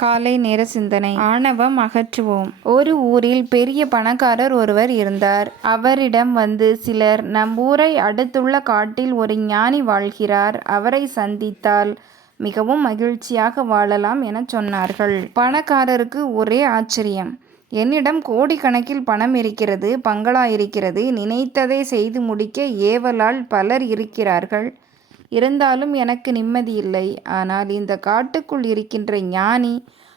காலை நேர சிந்தனை. ஆணவம் அகற்றுவோம். ஒரு ஊரில் பெரிய பணக்காரர் ஒருவர் இருந்தார். அவரிடம் வந்து சிலர், நம் ஊரை அடுத்துள்ள காட்டில் ஒரு ஞானி வாழ்கிறார், அவரை சந்தித்தால் மிகவும் மகிழ்ச்சியாக வாழலாம் என சொன்னார்கள். பணக்காரருக்கு ஒரே ஆச்சரியம். என்னிடம் கோடிக்கணக்கில் பணம் இருக்கிறது, பங்களா இருக்கிறது, நினைத்ததை செய்து முடிக்க ஏவலால் பலர் இருக்கிறார்கள். இருந்தாலும் எனக்கு நிம்மதி இல்லை. ஆனால் இந்த காட்டுக்குள் இருக்கின்ற ஞானி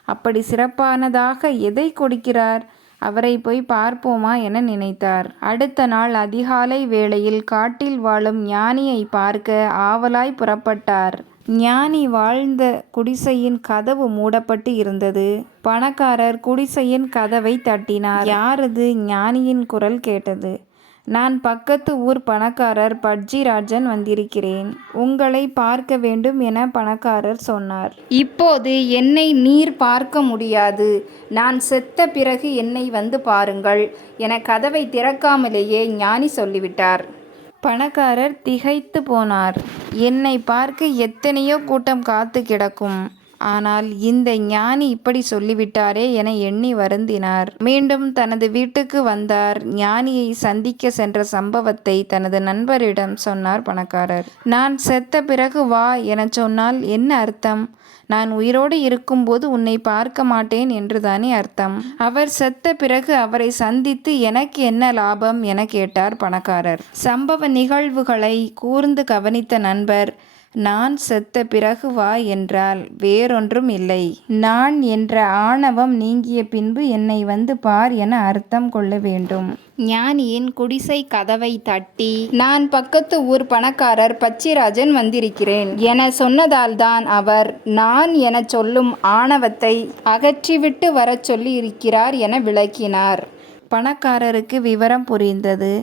அப்படி சிறப்பானதாக எதை கொடுக்கிறார்? அவரை போய் பார்ப்போமா என நினைத்தார். அடுத்த நாள் அதிகாலை வேளையில் காட்டில் வாழும் ஞானியை பார்க்க ஆவலாய் புறப்பட்டார். ஞானி வாழ்ந்த குடிசையின் கதவு மூடப்பட்டு இருந்தது. பணக்காரர் குடிசையின் கதவை தட்டினார். யாரது? ஞானியின் குரல் கேட்டது. நான் பக்கத்து ஊர் பணக்காரர் பட்ஜிராஜன் வந்திருக்கிறேன். உங்களை பார்க்க வேண்டும் என பணக்காரர் சொன்னார். இப்போது என்னை நீர் பார்க்க முடியாது. நான் செத்த பிறகு என்னை வந்து பாருங்கள் என கதவை திறக்காமலேயே ஞானி சொல்லிவிட்டார். பணக்காரர் திகைத்து போனார். என்னை பார்க்க எத்தனையோ கூட்டம் காத்து கிடக்கும். ஆனால் இந்த ஞானி இப்படி சொல்லிவிட்டாரே என எண்ணி வருந்தினார். மீண்டும் தனது வீட்டுக்கு வந்தார். ஞானியை சந்திக்க சென்ற சம்பவத்தை தனது நண்பரிடம் சொன்னார் பணக்காரர். நான் செத்த பிறகு வா என சொன்னால் என்ன அர்த்தம்? நான் உயிரோடு இருக்கும்போது உன்னை பார்க்க மாட்டேன் என்றுதானே அர்த்தம். அவர் செத்த பிறகு அவரை சந்தித்து எனக்கு என்ன லாபம் என கேட்டார் பணக்காரர். சம்பவ நிகழ்வுகளை கூர்ந்து கவனித்த நண்பர், நான் செத்த பிறகு வா என்றால் வேறொன்றும் இல்லை. நான் என்ற ஆணவம் நீங்கிய பின்பு என்னை வந்து பார் என அர்த்தம் கொள்ள வேண்டும். ஞானியின் குடிசை கதவை தட்டி, நான் பக்கத்து ஊர் பணக்காரர் பச்சிராஜன் வந்திருக்கிறேன் என சொன்னதால்தான் அவர் நான் என சொல்லும் ஆணவத்தை அகற்றிவிட்டு வரச் சொல்லி இருக்கிறார் என விளக்கினார். பணக்காரருக்கு விவரம் புரிந்தது.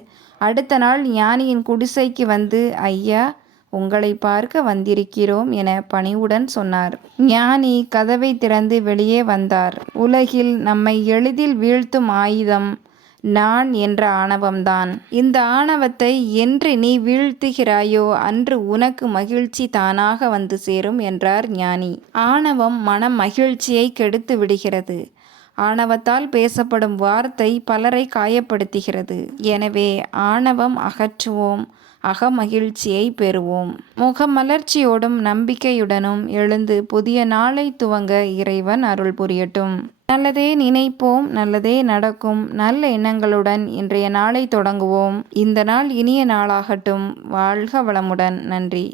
அடுத்த நாள் ஞானியின் குடிசைக்கு வந்து, ஐயா, உங்களை பார்க்க வந்திருக்கிறோம் என பணிவுடன் சொன்னார். ஞானி கதவை திறந்து வெளியே வந்தார். உலகில் நம்மை எளிதில் வீழ்த்தும் ஆயுதம் நான் என்ற ஆணவம்தான். இந்த ஆணவத்தை என்று நீ வீழ்த்துகிறாயோ அன்று உனக்கு மகிழ்ச்சி தானாக வந்து சேரும் என்றார் ஞானி. ஆணவம் மன மகிழ்ச்சியை கெடுத்து விடுகிறது. ஆணவத்தால் பேசப்படும் வார்த்தை பலரை காயப்படுத்துகிறது. எனவே ஆணவம் அகற்றுவோம், அகமகிழ்ச்சியை பெறுவோம். முகமலர்ச்சியோடும் நம்பிக்கையுடனும் எழுந்து புதிய நாளை துவங்க இறைவன் அருள் புரியட்டும். நல்லதே நினைப்போம், நல்லதே நடக்கும். நல்ல எண்ணங்களுடன் இன்றைய நாளை தொடங்குவோம். இந்த நாள் இனிய நாளாகட்டும். வாழ்க வளமுடன். நன்றி.